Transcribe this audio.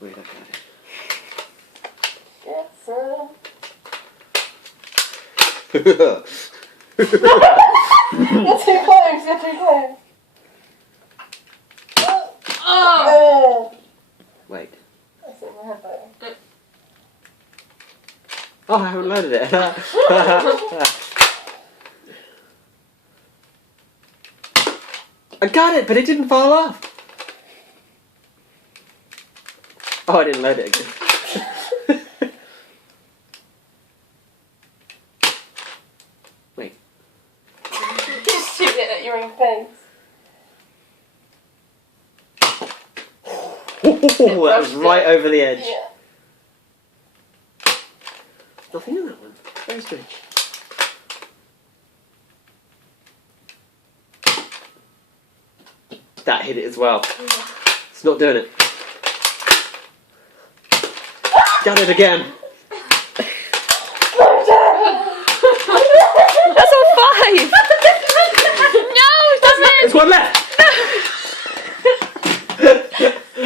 We look at it. Yes, sir. You're too close, you're too close. Oh! Wait. I think my head better. Oh, I haven't loaded it. I got it, but it didn't fall off. Oh, I didn't load it again. Wait. Just shoot it at your own face. Oh, that was right over the edge. Yeah. Nothing in that one. Very strange. That hit it as well. It's not doing it. Got it again. That's on 5! No, it doesn't! There's one left.